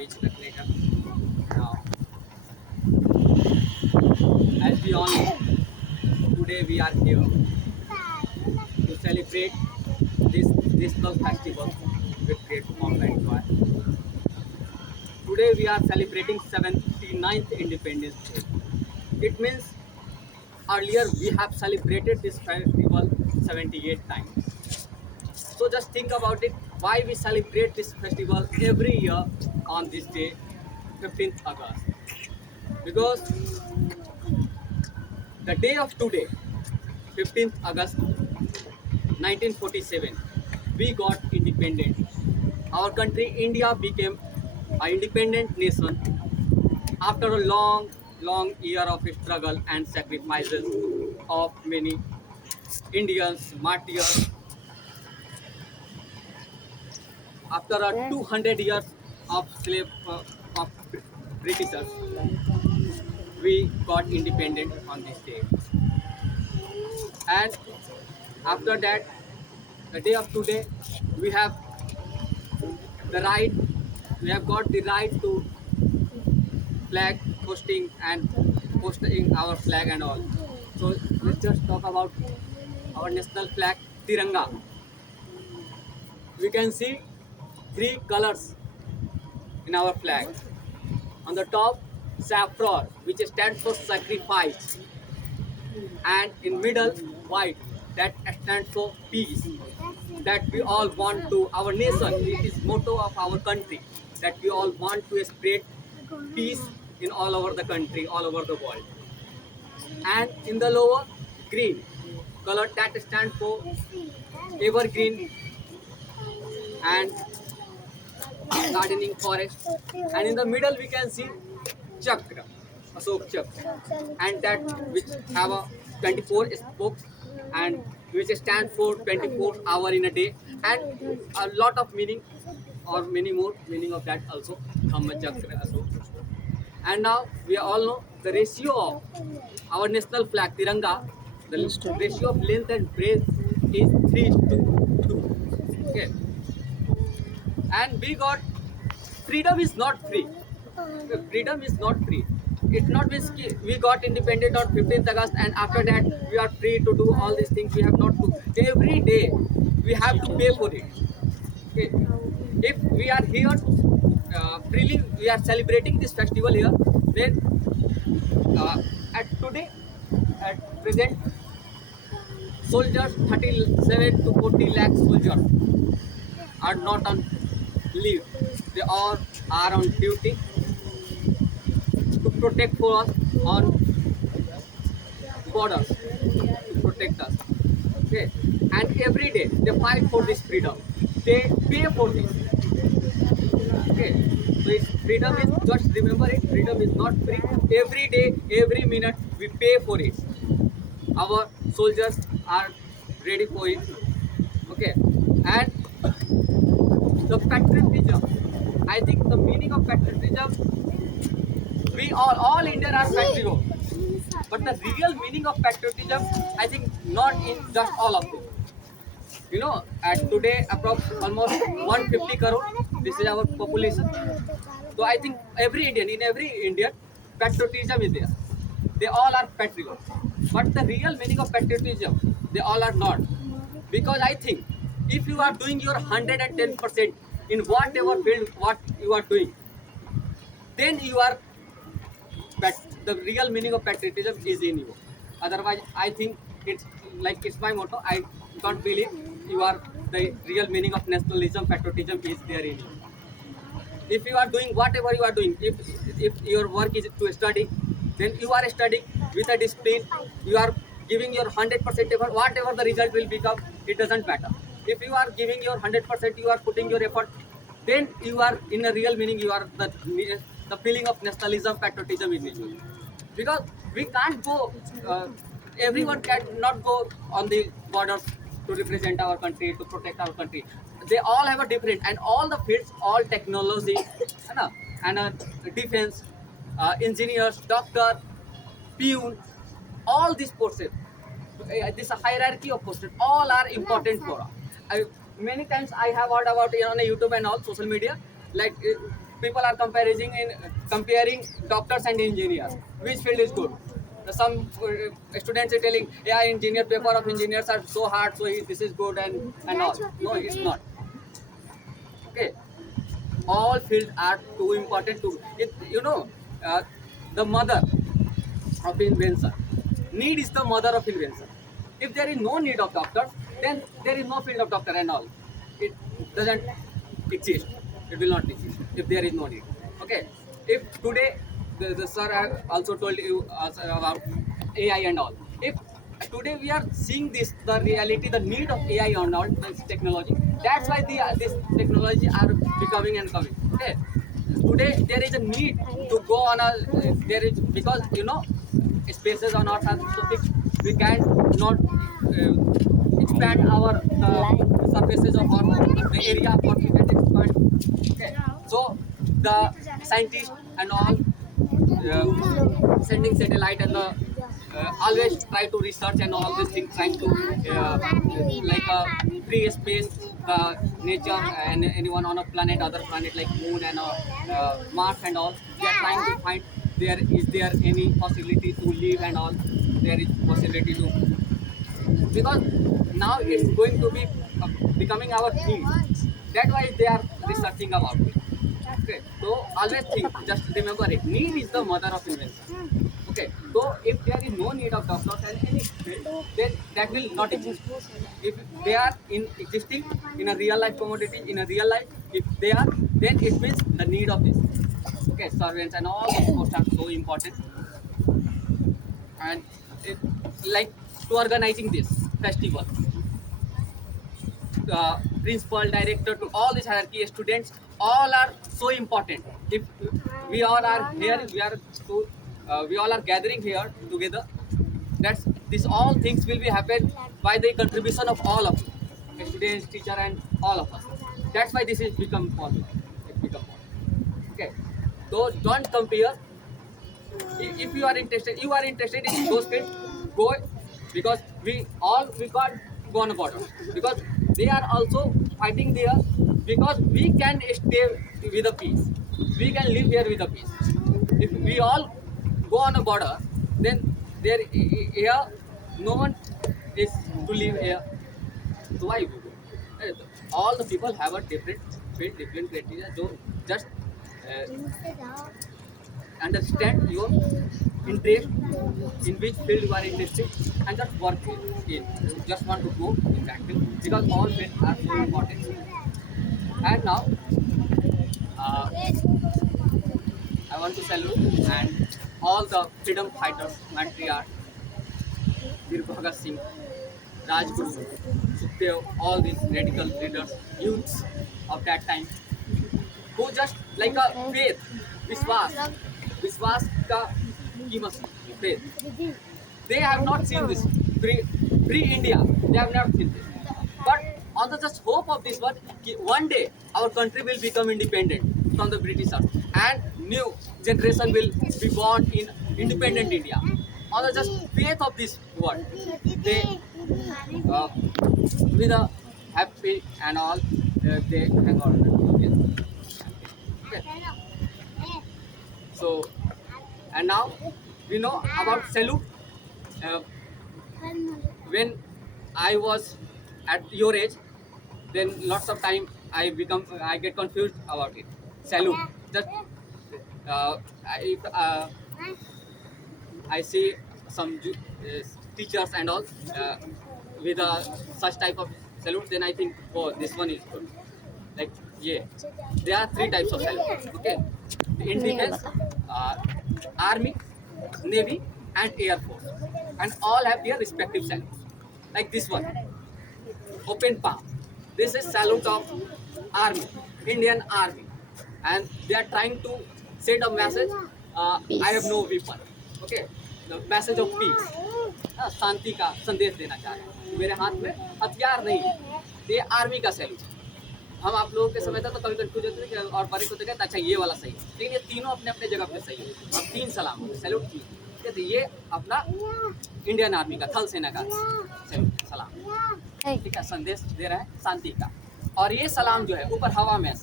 beach रखने का. Now, as we all know, today we are here to celebrate this national festival with great pomp and joy. Today we are celebrating 79th Independence Day. It means earlier we have celebrated this festival 78 times. So just think about it, why we celebrate this festival every year on this day, 15th August. Because the day of today, 15th August 1947, we got independent. Our country, India, became an independent nation after a long year of struggle and sacrifices of many Indians, martyrs. After a 200 years of of Britishers, we got independent on this day. And after that, the day of today, we have the right, we have got the right to flag hosting and posting our flag and all. So let's just talk about our national flag, Tiranga. We can see three colors in our flag. On the top, saffron, which stands for sacrifice, and in middle, white, that stands for peace. That we all want to, our nation, it is motto of our country, that we all want to spread peace in all over the country, all over the world. And in the lower, green color, that stands for evergreen and gardening forest. And in the middle we can see chakra, Ashok chakra, and that which have a 24 spokes and which stands for 24 hour in a day, and a lot of meaning or many more meaning of that also, Dhamma chakra, Ashok. And now we all know the ratio of our national flag Tiranga, the ratio of length and breadth is 3:2. Okay, and we got freedom is not free. Freedom is not free. It's not means we got independent on 15th August and after that we are free to do all these things. We have not to. Every day we have to pay for it. Okay. If we are here freely, we are celebrating this festival here. Then at today, at present, soldiers 37 to 40 lakh soldiers are not on leave. They all are on duty to protect for us on borders, to protect us. Okay, and every day they fight for this freedom. They pay for this. Okay, so it's freedom is, just remember it. Freedom is not free. Every day, every minute we pay for it. Our soldiers are ready for it. Okay, and the patriotism. I think the meaning of patriotism, we all Indian are patriot. But the real meaning of patriotism, I think not in just all of them. You know, at today, almost 150 crore, this is our population. So I think in every Indian, patriotism is there. They all are patriots. But the real meaning of patriotism, they all are not. Because I think if you are doing your 110% in whatever field, what you are doing, then you are the real meaning of patriotism is in you. Otherwise, I think it's like it's my motto. I don't believe you are the real meaning of nationalism, patriotism is there in you. If you are doing whatever you are doing, if your work is to study, then you are studying with a discipline. You are giving your 100% effort. Whatever the result will become, it doesn't matter. If you are giving your 100%, you are putting your effort, then you are in a real meaning. You are the feeling of nationalism, patriotism in you. Because we can't go. Everyone cannot go on the borders to represent our country, to protect our country. They all have a different, and all the fields, all technology, and defense, engineers, doctor, peon, all these posts, this hierarchy of posts, all are important for us. Many times I have heard about on YouTube and all social media, like people are comparing doctors and engineers. Which field is good? Some students are telling, yeah, engineer paper of engineers are so hard, so this is good and all. No, it's not. Okay, all fields are too important to it. The mother of invention. Need is the mother of invention. If there is no need of doctors, then there is no field of doctor and all. It doesn't exist. It will not exist if there is no need. Okay. If today the sir have also told you about AI and all. If today we are seeing this, the reality, the need of AI and all this technology. That's why this technology are becoming and coming. Okay. Today there is a need to go on a there is because spaces on earth are so big, we can not expand our surfaces of our the area of what we can expand. Okay, so the scientists and all sending satellite and always try to research and all these things, trying to like free space, nature and anyone on a planet, other planet like moon and Mars and all. They are trying to find is there any possibility to live and all. There is possibility to, because now it's going to be becoming our need. That's why they are researching about it. Okay, so always think, just remember it. Need is the mother of invention. Okay, so if there is no need of doctors and any field, then that will not exist. If they are existing in a real life commodity, in a real life, if they are, then it means the need of this. Okay, servants and all these posts are so important. And it, like to organizing this festival, principal, director, to all this hierarchy, students, all are so important. If we all are here, we all are gathering here together. That's this all things will be happen by the contribution of all of you, students, teacher, and all of us. That's why this is become possible. It become possible. Okay, so don't compare. If you are interested in those fields, go, because we can't go on a border, because they are also fighting there, because we can stay with a peace, we can live here with a peace. If we all go on a border, then there here no one is to live here. So why we go? All the people have a different field, different criteria. So just understand your interest, in which field you are interested, and just work in. Just want to go in that field, because all fields are so important. And now, I want to salute and all the freedom fighters, matriarch, Veer Bhagat Singh, Rajguru, Sukhdev, all these radical leaders, youths of that time, who just like a faith, विश्वास का कीमत, faith. They have not seen this free India. They have not seen this. But on the just hope of this one day our country will become independent from the Britishers, and new generation will be born in independent India. On the just faith of this word, they with a happy and all, they hang on. Yes. Okay. So, and now we know about salute. When I was at your age, then lots of time I get confused about it. Salute. Just I see some teachers and all with such type of salute, then I think, oh, this one is good. Like, yeah, there are three types of salute. Okay, in defense, army, navy, and air force, and all have their respective salutes. Like this one, open palm. This is salute of army, Indian army, and they are trying to send a message. I have no weapon. Okay, the message of peace. शांति का संदेश देना चाह रहे हैं, मेरे हाथ में हथियार नहीं है. ये आर्मी का सैल्यूट. हम आप लोगों के समय था तो कभी कंफ्यूज होते थे कि और बड़े को देखा अच्छा ये वाला सही है, लेकिन ये तीनों अपने अपने जगह पे सही है. अब तीन सलाम सैल्यूट की, तो ये अपना इंडियन आर्मी का, थल सेना का सैल्यूट सलाम. ठीक है, संदेश दे रहा है शांति का. और ये सलाम जो है ऊपर हवा में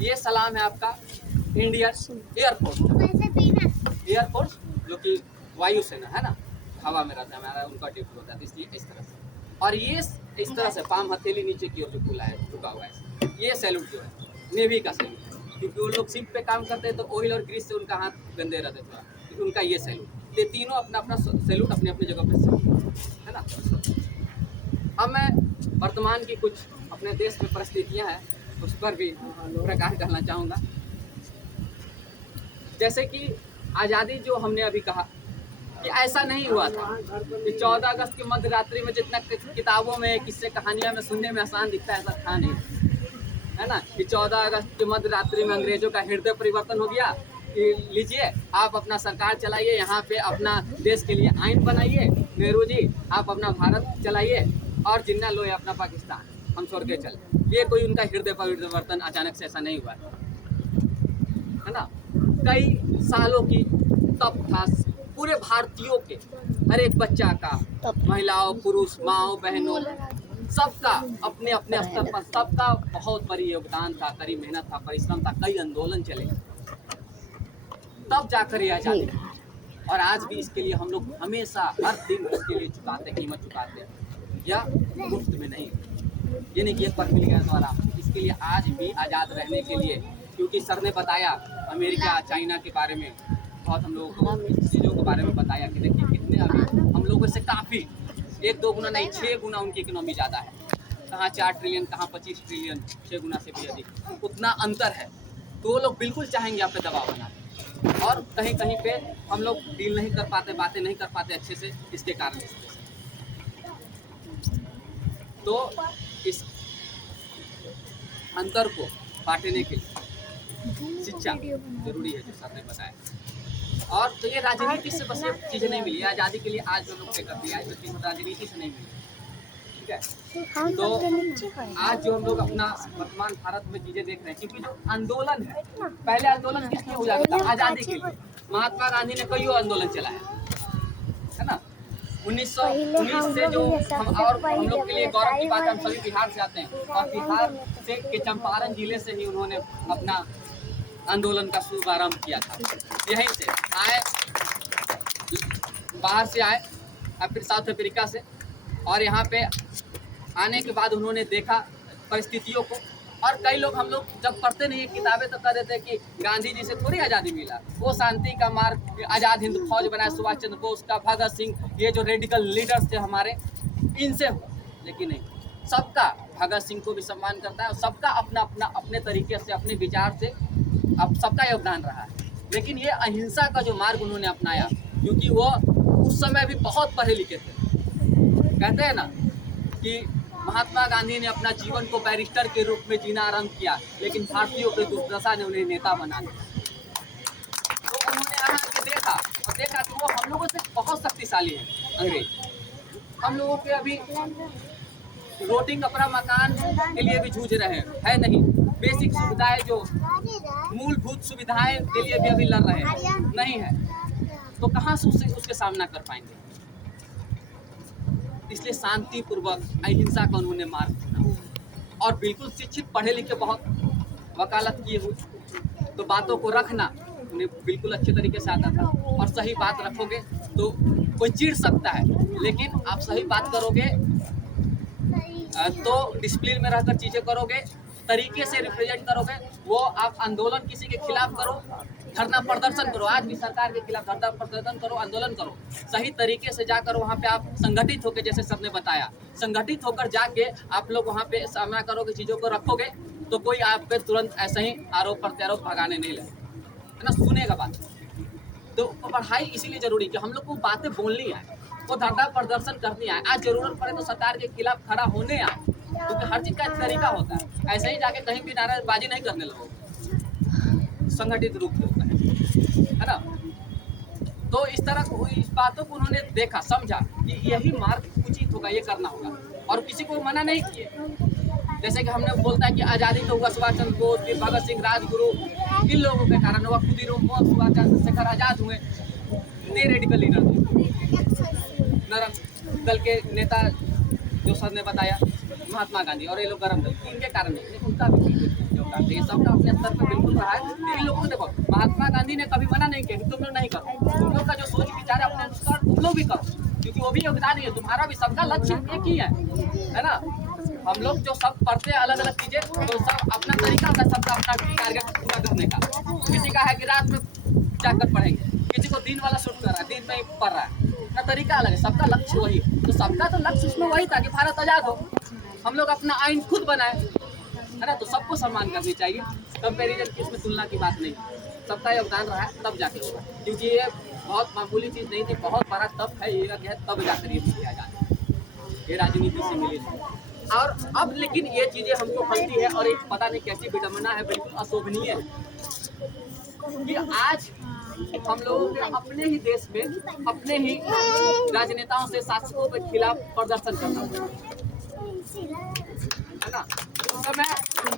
ये सलाम है आपका इंडियन एयरफोर्स, एयरफोर्स जो कि वायुसेना है ना, हवा में रहता है हमारा, उनका ड्यूटी होता है, तो इसलिए इस तरह से। और ये इस तरह से पाम हथेली नीचे की ओर जो खुला है, झुका हुआ है, ये सैल्यूट जो है नेवी का सैल्यूट है, क्योंकि वो लोग शिप पे काम करते हैं तो ऑयल और ग्रीस से उनका हाथ गंदे रहते थोड़ा, क्योंकि उनका ये सैल्यूट, ये तीनों अपना अपना सैल्यूट अपने अपने जगह पे है ना। अब मैं वर्तमान की कुछ अपने देश में परिस्थितियां हैं उस पर भी प्रकाश डालना चाहूँगा। जैसे कि आज़ादी जो हमने अभी कहा कि ऐसा नहीं हुआ था कि 14 अगस्त की मध्य रात्रि में जितना किताबों में किस्से कहानियों में सुनने में आसान दिखता है, ऐसा था नहीं, है ना, कि 14 अगस्त की मध्य रात्रि में अंग्रेजों का हृदय परिवर्तन हो गया कि लीजिए आप अपना सरकार चलाइए, यहाँ पे अपना देश के लिए आइन बनाइए, नेहरू जी आप अपना भारत चलाइए और जिन्ना लो अपना पाकिस्तान, हम छोड़ के चले। ये कोई उनका हृदय परिवर्तन अचानक से ऐसा नहीं हुआ है ना। कई सालों की तप था पूरे भारतीयों के, हर एक बच्चा का, महिलाओं पुरुष माओ बहनों सबका अपने अपने स्तर पर सबका बहुत बड़ी योगदान था, कड़ी मेहनत था, परिश्रम था, कई आंदोलन चले, तब जाकर ये आजादी। और आज भी इसके लिए हम लोग हमेशा हर दिन इसके लिए चुकाते, कीमत चुकाते हैं, या मुफ्त में नहीं, ये नहीं कि एक बार मिल गया तो आराम, इसके लिए आज भी आज़ाद रहने के लिए, क्योंकि सर ने बताया अमेरिका चाइना के बारे में बहुत, हम लोगों को चीज़ों के बारे में बताया कि देखिए कितने अभी हम लोगों से काफ़ी 1-2 गुना नहीं 6 गुना उनकी इकोनॉमी ज़्यादा है, कहाँ 4 ट्रिलियन कहाँ 25 ट्रिलियन, 6 गुना से भी अधिक, उतना अंतर है। तो वो लोग बिल्कुल चाहेंगे आप पे दबाव बना, और कहीं कहीं पे हम लोग डील नहीं कर पाते, बातें नहीं कर पाते अच्छे से, इसके कारण तो इस अंतर को बांटने के लिए शिक्षा जरूरी है, जो सर ने बताया। और तो ये राजनीति से बस ये चीज़ें नहीं मिली, आज़ादी के लिए आज जो लोग पे कर दिया है, जो चीज़ राजनीति से नहीं मिली, ठीक है। तो आज जो हम लोग अपना वर्तमान भारत में चीज़ें देख रहे हैं, क्योंकि जो आंदोलन है, पहले आंदोलन किस लिए हुआ था, आज़ादी के लिए, महात्मा गांधी ने कई आंदोलन चलाया, है ना। 1919 से जो हम लोग के लिए गौरव की बात है, हम सभी बिहार से आते हैं, और बिहार से के चंपारण जिले से ही उन्होंने अपना आंदोलन का शुभारंभ किया था। यहीं से आए, बाहर से आए, फिर साउथ अफ्रीका से, और यहाँ पे आने के बाद उन्होंने देखा परिस्थितियों को। और कई लोग, हम लोग जब पढ़ते नहीं किताबें तो कह देते हैं कि गांधी जी से थोड़ी आज़ादी मिला, वो शांति का मार्ग, आज़ाद हिंद फौज बनाया सुभाष चंद्र बोस का, भगत सिंह, ये जो रेडिकल लीडर्स थे हमारे, इनसे हुआ। लेकिन नहीं, सबका, भगत सिंह को भी सम्मान करता है, और सबका अपना अपना अपने तरीके से, अपने विचार से अब सबका योगदान रहा है। लेकिन ये अहिंसा का जो मार्ग उन्होंने अपनाया, क्योंकि वो उस समय भी बहुत पढ़े लिखे थे। कहते हैं ना कि महात्मा गांधी ने अपना जीवन को बैरिस्टर के रूप में जीना आरंभ किया, लेकिन भारतीयों की दुर्दशा ने उन्हें नेता बना दिया। तो उन्होंने आकर देखा कि वो हम लोगों से बहुत शक्तिशाली है अंग्रेज। हम लोगों के अभी रोटी कपड़ा मकान के लिए भी जूझ रहे हैं नहीं, बेसिक सुविधाएं जो मूलभूत सुविधाएं के लिए भी अभी लड़ रहे हैं नहीं है, तो कहाँ से उसके सामना कर पाएंगे। इसलिए शांतिपूर्वक अहिंसा का उन्होंने मार्ग चुना, और बिल्कुल शिक्षित पढ़े लिखे बहुत वकालत किए हुए, तो बातों को रखना उन्हें बिल्कुल अच्छे तरीके से आता था। और सही बात रखोगे तो कोई चिढ़ सकता है, लेकिन आप सही बात करोगे तो डिसिप्लिन में रहकर चीज़ें करोगे, तरीके से रिप्रेजेंट करोगे। वो आप आंदोलन किसी के खिलाफ करो, धरना प्रदर्शन करो, आज भी सरकार के खिलाफ धरना प्रदर्शन करो, आंदोलन करो, सही तरीके से जाकर वहाँ पे आप संगठित होकर, जैसे सर ने बताया, संगठित होकर जाके आप लोग वहाँ पे सामना करोगे, चीज़ों को रखोगे, तो कोई आप पे तुरंत ऐसे ही आरोप प्रत्यारोप भगाने नहीं लगे, है ना, सुनेगा बात। तो पढ़ाई इसीलिए जरूरी कि हम लोग को बातें बोलनी है, वो धरना प्रदर्शन करनी है, आज जरूरत पड़े तो सरकार के खिलाफ खड़ा होने आए, क्योंकि हर चीज़ का एक तरीका होता है। ऐसे ही जाके कहीं भी नारेबाजी नहीं करने लगो, संगठित रूप से होता है ना। तो इस तरह को, इस बातों को उन्होंने देखा, समझा कि यही मार्ग उचित होगा, ये करना होगा, और किसी को मना नहीं किए। जैसे कि हमने बोलता है कि आज़ादी तो हुआ सुभाष चंद्र बोस, फिर भगत सिंह, राजगुरु, इन लोगों के कारण हुआ, खुदीराम बोस, सुभाष चंद्र शेखर आजाद हुए, इतने रेडिकल लीडर थे, नरम दल के नेता जो सर ने बताया, महात्मा गांधी, और ये लोग गरम दल, इनके कारण नहीं, उनका भी योगदान होता है। तो ये सबका अपने स्तर पर बिल्कुल रहा है। इन लोगों को देखो, महात्मा गांधी ने कभी मना नहीं किया कि तुम लोग नहीं करो, तुम लोग का जो सोच विचार है अपने अनुसार तुम लोग भी करो, क्योंकि वो भी योगदान है, तुम्हारा भी, सबका लक्ष्य एक ही है ना। हम लोग जो सब पढ़ते हैं अलग अलग चीजें, तो सब अपना तरीका होता है सबका अपना टारगेट पूरा करने का। किसी का है कि रात में जाकर पढ़ेंगे, किसी को दिन वाला शूट कर रहा है, दिन में ही पढ़ रहा है, अपना तरीका अलग है, सबका लक्ष्य वही। तो सबका तो लक्ष्य उसमें वही था कि भारत आजाद हो, हम लोग अपना आइन खुद बनाए, है ना। तो सबको सम्मान करनी चाहिए, कंपैरिजन की इसमें तुलना की बात नहीं, सबका योगदान रहा है तब जाके होगा, क्योंकि ये बहुत मामूली चीज नहीं थी, बहुत बड़ा तब है, ये है तब जाकर ये किया जाए, ये राजनीति से मिली थी। और अब लेकिन ये चीजें हमको फंसती है और एक पता नहीं कैसी विडंबना है, बिल्कुल अशोभनीय है कि आज हम लोगों के अपने ही देश में अपने ही राजनेताओं से शासकों के खिलाफ प्रदर्शन करना है ना। उस समय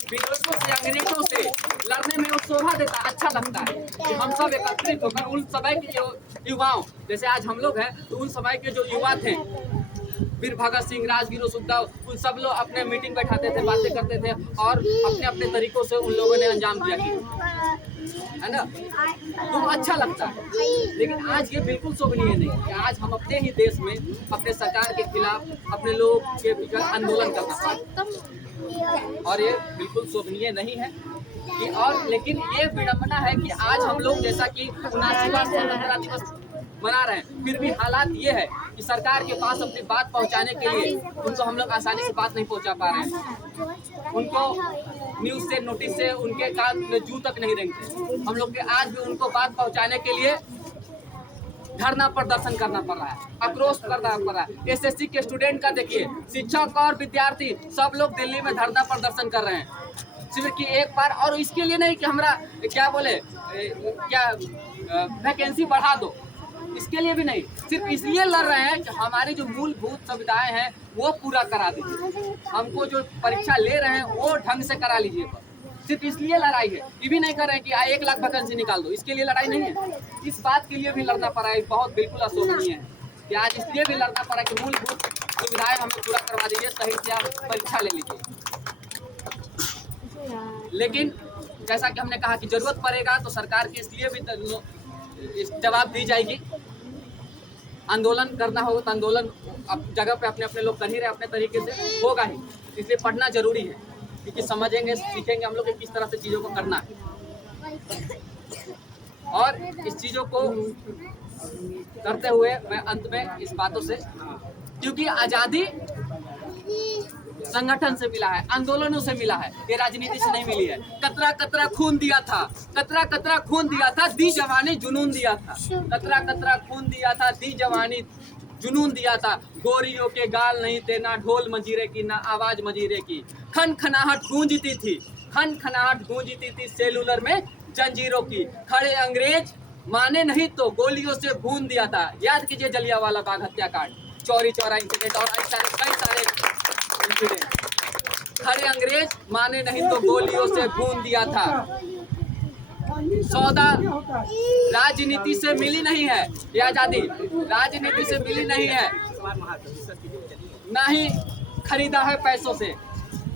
विदेशों से, अंग्रेजों से लड़ने में वो शोभा देता, अच्छा लगता है कि हम सब एकत्रित होकर उन समय के जो युवाओं, जैसे आज हम लोग हैं, तो उन समय के जो युवा थे, वीर भगत सिंह, राजगुरु, सुखदेव, उन सब लोग अपने मीटिंग बैठाते थे, बातें करते थे और अपने अपने तरीकों से उन लोगों ने अंजाम दिया, है ना। तो अच्छा लगता है, लेकिन आज ये बिल्कुल शोभनीय नहीं कि आज हम अपने ही देश में अपने सरकार के खिलाफ अपने लोग के बीच आंदोलन करना, और ये बिल्कुल शोभनीय नहीं है कि। और लेकिन ये विडंबना है कि आज हम लोग जैसा कि 79वां स्वतंत्रता दिवस मना रहे हैं, फिर भी हालात ये है कि सरकार के पास अपनी बात पहुंचाने के लिए उनको हम लोग आसानी से बात नहीं पहुंचा पा रहे हैं, उनको न्यूज से, नोटिस से उनके कान में जू तक नहीं रेंगते। हम लोग के आज भी उनको बात पहुंचाने के लिए धरना प्रदर्शन करना पड़ रहा है, आक्रोश करना पड़ रहा है। एसएससी के स्टूडेंट का देखिए, शिक्षक और विद्यार्थी सब लोग दिल्ली में धरना प्रदर्शन कर रहे हैं सिर्फ कि एक बार, और इसके लिए नहीं कि हमारा क्या बोले क्या वैकेंसी बढ़ा दो, इसके लिए भी नहीं, सिर्फ इसलिए लड़ रहे हैं कि हमारी जो मूलभूत सुविधाएं हैं वो पूरा करा दीजिए, हमको जो परीक्षा ले रहे हैं वो ढंग से करा लीजिए, सिर्फ इसलिए लड़ाई है। ये भी नहीं कर रहे हैं कि 1 लाख वैकेंसी निकाल दो, इसके लिए लड़ाई नहीं है, इस बात के लिए भी लड़ना पड़ा है। बहुत बिल्कुल अशोभनीय है कि आज इसलिए भी लड़ना पड़ा कि मूलभूत सुविधाएं हमें पूरा करवा दीजिए, सही से आप परीक्षा ले लीजिए। लेकिन जैसा कि हमने कहा कि जरूरत पड़ेगा तो सरकार के इसलिए भी जवाब दी जाएगी, आंदोलन करना होगा तो आंदोलन अब जगह पे अपने अपने लोग कर ही रहे, अपने तरीके से होगा ही, इसलिए पढ़ना जरूरी है, क्योंकि समझेंगे, सीखेंगे हम लोग किस तरह से चीज़ों को करना है। और इस चीज़ों को करते हुए मैं अंत में इस बातों से, क्योंकि आज़ादी संगठन से मिला है, आंदोलनों से मिला है, ये राजनीति से नहीं मिली है। कतरा कतरा खून दिया था, कतरा कतरा खून दिया था, दी जवानी जुनून दिया था, कतरा कतरा खून दिया था, दी जवानी जुनून दिया था। गोरियों के गाल नहीं थे, ना ढोल मंजीरे की, ना आवाज मंजीरे की, खन खनाहट गूंजती थी, खन खनाहट गूंजती थी सेलुलर में जंजीरों की। खड़े अंग्रेज माने नहीं तो गोलियों से भून दिया था। याद कीजिए जलियांवाला बाग हत्याकांड, चौरी चौरा इंसिडेंट और कई सारे इंसिडेंट। खड़े अंग्रेज माने नहीं तो गोलियों से भून दिया था। सौदा राजनीति से मिली नहीं है, ये आजादी राजनीति से मिली नहीं है, ना ही खरीदा है पैसों से,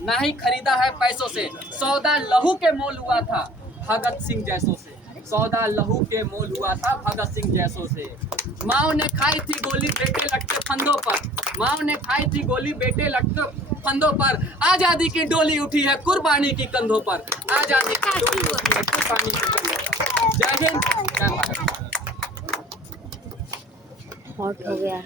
ना ही खरीदा है पैसों से। सौदा लहू के मोल हुआ था भगत सिंह जैसों से, सौदा लहू के मोल हुआ था भगत सिंह जैसों से। माओ ने खाई थी गोली बेटे लटके फंदों पर, माओ ने खाई थी गोली बेटे लटके फंदों पर। आजादी की डोली उठी है कुर्बानी की कंधों पर, आजादी की डोली उठी है कुर्बानी की कंधों पर। जय हिंद, जय भारत। हॉट हो गया।